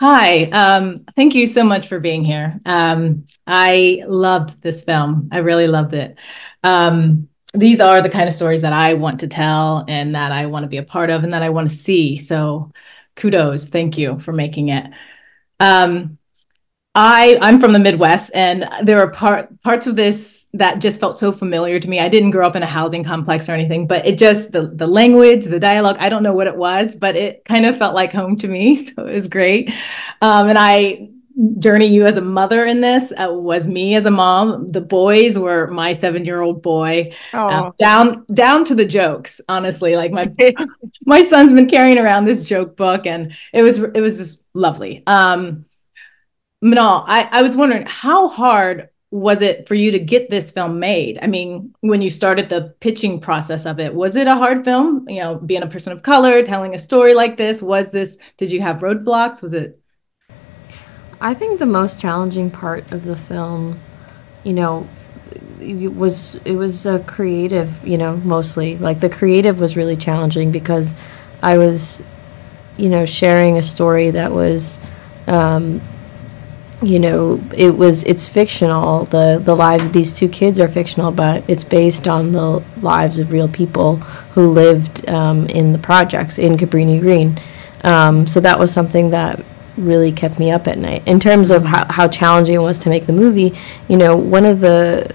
Hi, thank you so much for being here. I loved this film. I really loved it. These are the kind of stories that I want to tell and that I want to be a part of and that I want to see. So kudos. Thank you for making it. Um, I'm from the Midwest, and there are parts of this that just felt so familiar to me. I didn't grow up in a housing complex or anything, but it just the language, the dialogue. I don't know what it was, but it kind of felt like home to me. So it was great. And I Jurnee, you as a mother in this was me as a mom. The boys were my 7-year-old boy, Oh, down to the jokes. Honestly, like my son's been carrying around this joke book, and it was just lovely. Minhal, I was wondering, how hard was it for you to get this film made? I mean, when you started the pitching process of it, was it a hard film? You know, being a person of color, telling a story like this, did you have roadblocks? Was it? I think the most challenging part of the film, you know, it was a creative, mostly. Like the creative was really challenging because I was, sharing a story that was, um, it's fictional. The lives of these two kids are fictional, but it's based on the lives of real people who lived in the projects in Cabrini Green. So that was something that really kept me up at night. In terms of how challenging it was to make the movie, one of the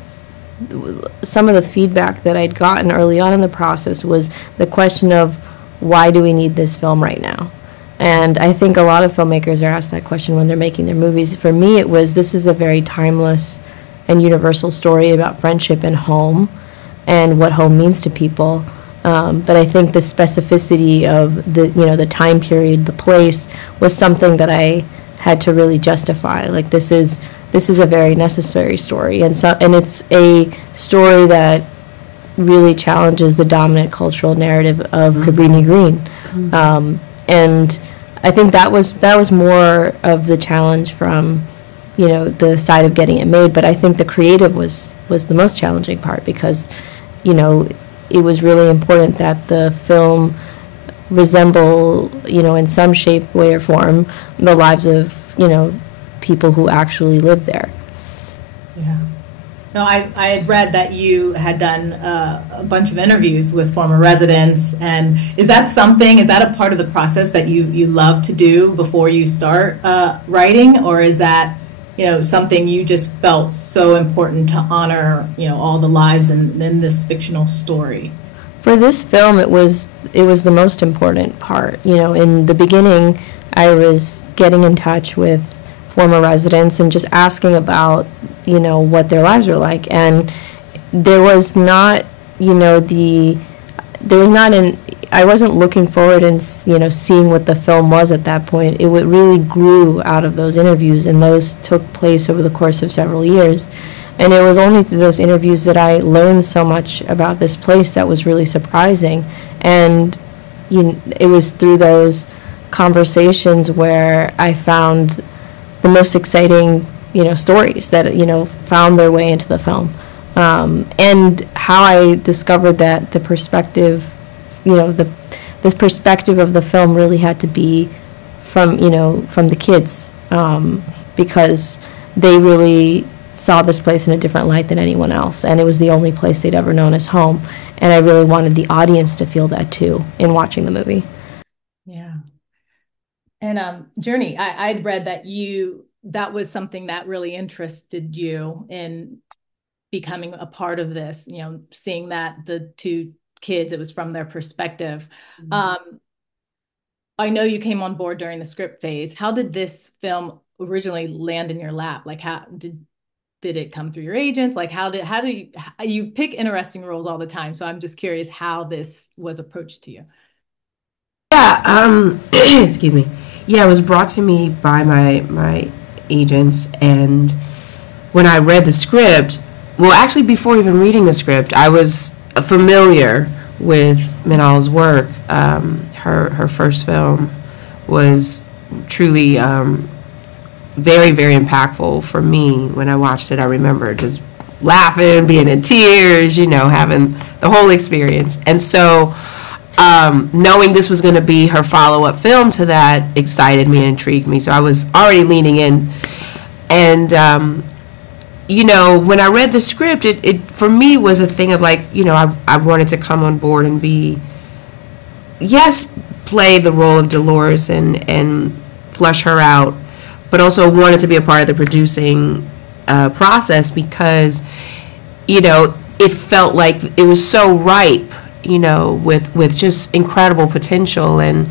some of the feedback that I'd gotten early on in the process was the question of why do we need this film right now? And I think a lot of filmmakers are asked that question when they're making their movies. For me, it was this is a very timeless and universal story about friendship and home and what home means to people. But I think the specificity of the time period, the place, was something that I had to really justify. Like this is a very necessary story, and it's a story that really challenges the dominant cultural narrative of Cabrini Green. And I think that was more of the challenge from the side of getting it made. But I think the creative was the most challenging part because it was really important that the film resemble, in some shape, way, or form, the lives of, people who actually live there. Yeah. No, I had read that you had done a bunch of interviews with former residents, and is that a part of the process that you love to do before you start writing, or is that something you just felt so important to honor all the lives in this fictional story? For this film, it was the most important part. In the beginning, I was getting in touch with former residents and just asking about what their lives were like, and there was not there was not an I wasn't looking forward and seeing what the film was at that point. It really grew out of those interviews, and those took place over the course of several years. And it was only through those interviews that I learned so much about this place that was really surprising. And it was through those conversations where I found the most exciting, stories that, found their way into the film. And how I discovered that the perspective, this perspective of the film really had to be from the kids, because they really saw this place in a different light than anyone else, and it was the only place they'd ever known as home. And I really wanted the audience to feel that too in watching the movie. Yeah. And Jurnee, I'd read that was something that really interested you in becoming a part of this, seeing that the two kids, it was from their perspective. I know you came on board during the script phase. How did this film originally land in your lap? Like, how did it come through your agents? Like, how do you pick interesting roles all the time? So I'm just curious how this was approached to you. Yeah, excuse me. Yeah, it was brought to me by my agents, and when I read the script, well, actually, before even reading the script, I was familiar with Minhal's work. Her first film was truly very, very impactful for me. When I watched it, I remember just laughing, being in tears, having the whole experience. And so knowing this was going to be her follow-up film to that excited me and intrigued me. So I was already leaning in. And, you know, when I read the script, it for me was a thing of like, you know, I wanted to come on board and be, yes, play the role of Dolores and flush her out, but also wanted to be a part of the producing process because, you know, it felt like it was so ripe, you know, with just incredible potential. And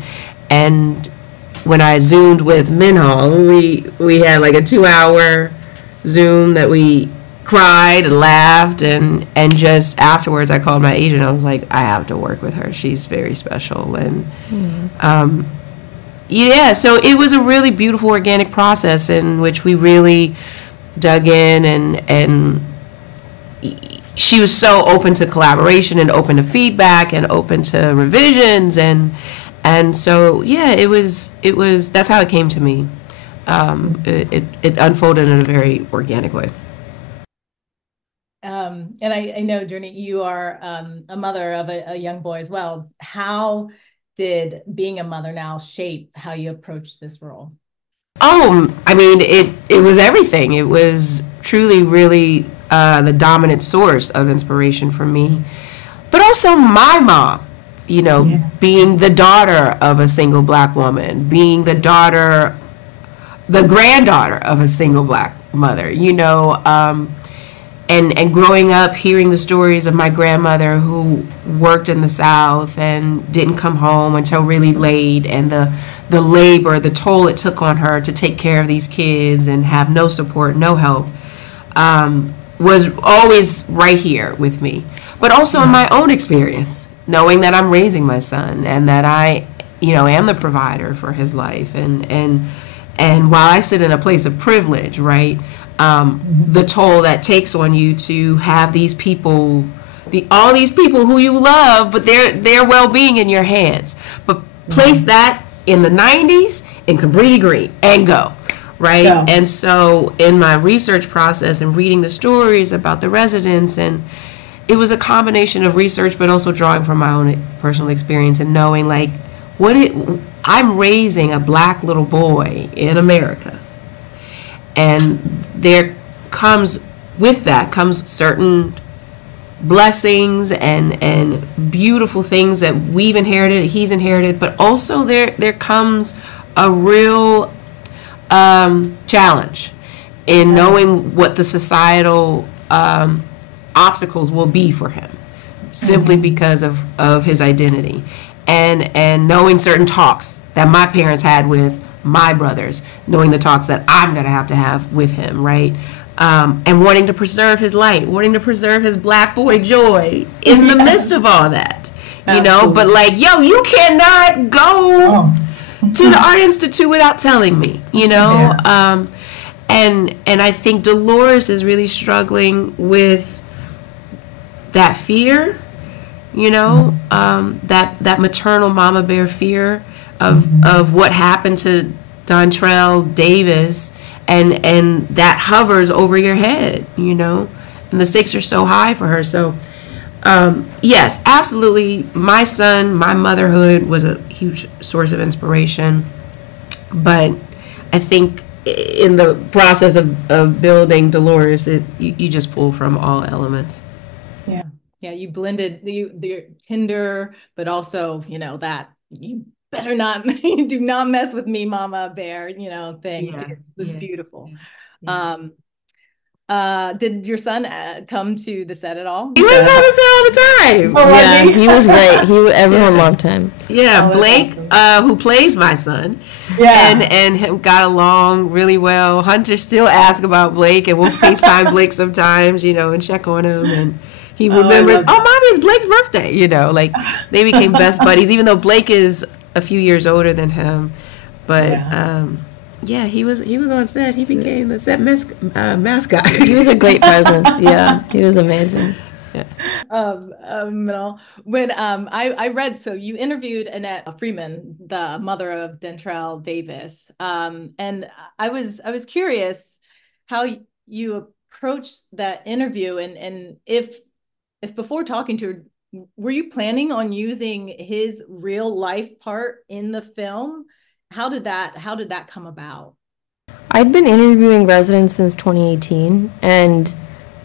when I Zoomed with Minhal, we had like a 2-hour Zoom that we cried and laughed, and just afterwards I called my agent. I was like, I have to work with her. She's very special. And yeah, so it was a really beautiful organic process in which we really dug in, and she was so open to collaboration and open to feedback and open to revisions, and so yeah, it was that's how it came to me. It unfolded in a very organic way. And I know, Jurnee, you are a mother of a young boy as well. How did being a mother now shape how you approach this role? I mean, it was everything. It was truly, really the dominant source of inspiration for me. But also my mom, you know, yeah. Being the daughter of a single black woman, being the granddaughter of a single black mother, you know, and growing up hearing the stories of my grandmother who worked in the South and didn't come home until really late, and the labor, the toll it took on her to take care of these kids and have no support, no help, was always right here with me. But also in my own experience, knowing that I'm raising my son and that I, you know, am the provider for his life. And while I sit in a place of privilege, right, the toll that takes on you to have these people, all these people who you love, but their well-being in your hands. But place that in the 90s in Cabrini Green and go, right? Yeah. And so in my research process and reading the stories about the residents, and it was a combination of research but also drawing from my own personal experience and knowing like I'm raising a black little boy in America. And there comes, with that comes certain blessings and beautiful things that we've inherited, he's inherited, but also there comes a real challenge in knowing what the societal obstacles will be for him, simply because of his identity. And knowing certain talks that my parents had with my brothers, knowing the talks that I'm going to have with him, right? And wanting to preserve his light, wanting to preserve his black boy joy in the midst of all that, you know? But like, yo, you cannot go to the Art Institute without telling me, you know? Yeah. And I think Dolores is really struggling with that fear, you know, that maternal mama bear fear of what happened to Dontrell Davis, and that hovers over your head, you know, and the stakes are so high for her. So yes, absolutely, my son, my motherhood was a huge source of inspiration, but I think in the process of building Dolores, you just pull from all elements. Yeah. Yeah, you blended the tender, but also, you know, that you better not, do not mess with me, Mama Bear, you know, thing. Yeah, it was beautiful. Yeah. Did your son come to the set at all? He was on the set all the time. Oh, yeah, he was great. Everyone loved him. Yeah, Blake, awesome. Who plays my son, and him got along really well. Hunter still asks about Blake, and we'll FaceTime Blake sometimes, you know, and check on him, and he remembers, Mommy, it's Blake's birthday, you know, like they became best buddies, even though Blake is a few years older than him. But yeah, he was on set. He became the set mascot. He was a great presence. Yeah, he was amazing. Yeah. When I read, so you interviewed Annette Freeman, the mother of Dontrell Davis, and I was curious how you approached that interview, and if before talking to her, were you planning on using his real life part in the film? How did that come about? I'd been interviewing residents since 2018, and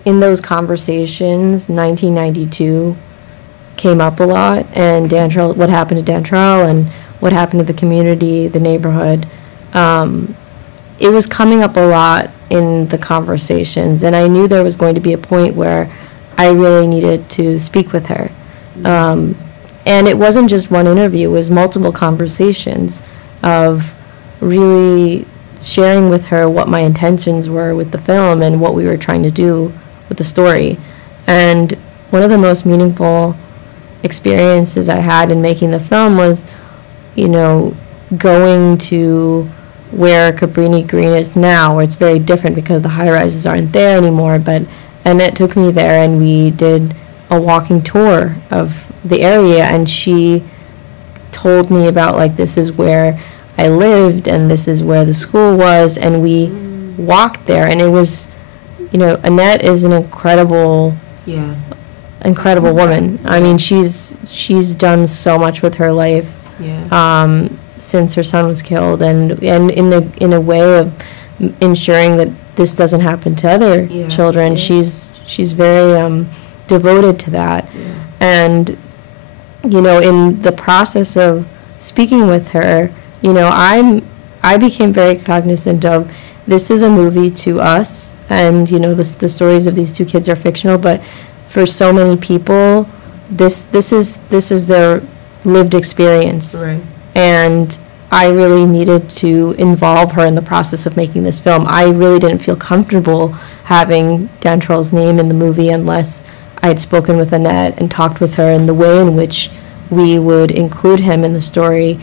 in those conversations, 1992 came up a lot, and Dan Troll, what happened to Dan Troll and what happened to the community, the neighborhood. It was coming up a lot in the conversations, and I knew there was going to be a point where I really needed to speak with her. And it wasn't just one interview, it was multiple conversations of really sharing with her what my intentions were with the film and what we were trying to do with the story. And one of the most meaningful experiences I had in making the film was, going to where Cabrini Green is now, where it's very different because the high-rises aren't there anymore. But Annette took me there, and we did a walking tour of the area, and she told me about, like, this is where I lived, and this is where the school was, and we walked there, and it was, Annette is an incredible woman. I mean, she's done so much with her life since her son was killed, and in a way of ensuring that this doesn't happen to other children. She's very devoted to that, and in the process of speaking with her, I became very cognizant of, this is a movie to us, and the stories of these two kids are fictional, but for so many people, this is their lived experience. Right. And I really needed to involve her in the process of making this film. I really didn't feel comfortable having Dan Troll's name in the movie unless I had spoken with Annette and talked with her, and the way in which we would include him in the story,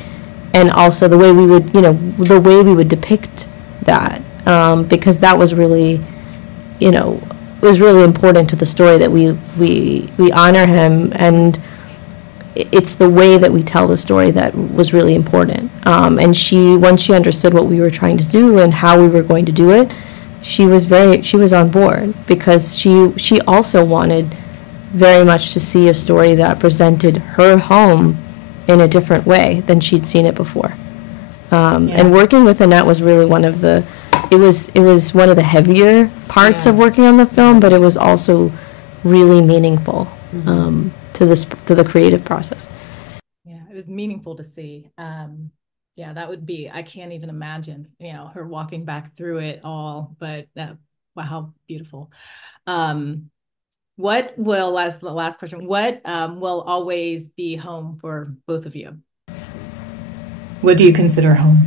and also the way we would depict that, because that was really, was really important to the story, that we honor him, and it's the way that we tell the story that was really important. And once she understood what we were trying to do and how we were going to do it, she was on board, because she also wanted very much to see a story that presented her home in a different way than she'd seen it before. And working with Annette was really it was one of the heavier parts of working on the film, but it was also really meaningful to the creative process. Yeah, it was meaningful to see. That would be, I can't even imagine, her walking back through it all, but wow, how beautiful. What will, as the last question, what will always be home for both of you? What do you consider home?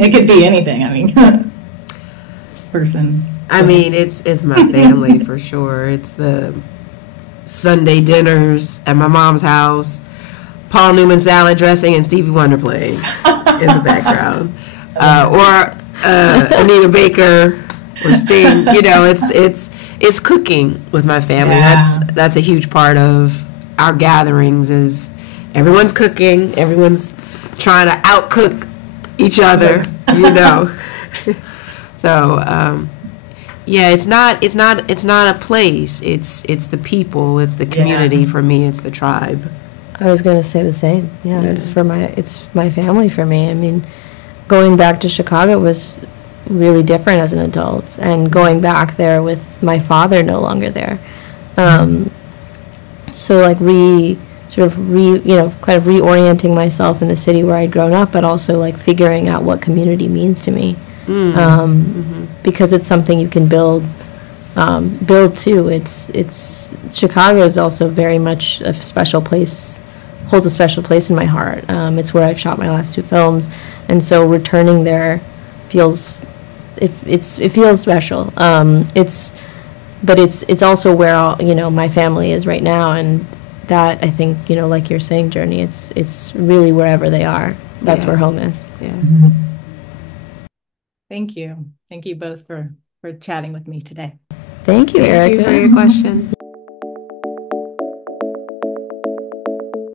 It could be anything, I mean, person. I mean, it's my family for sure. It's the Sunday dinners at my mom's house, Paul Newman salad dressing, and Stevie Wonder playing in the background, or Anita Baker or Sting. It's cooking with my family. That's a huge part of our gatherings. Is everyone's cooking, everyone's trying to outcook each other. So it's not a place. It's the people. It's the community. For me, it's the tribe. I was going to say the same. It's my family for me. I mean, going back to Chicago was really different as an adult, and going back there with my father no longer there. So like kind of reorienting myself in the city where I'd grown up, but also like figuring out what community means to me. Because it's something you can build too. It's Chicago is also very much a special place, holds a special place in my heart. It's where I've shot my last two films, and so returning there feels special. It's also where my family is right now, and that, I think, like you're saying, Jurnee, it's really wherever they are. That's where home is. Yeah. Thank you both for chatting with me today. Thank you, Erika. Thank you for your question.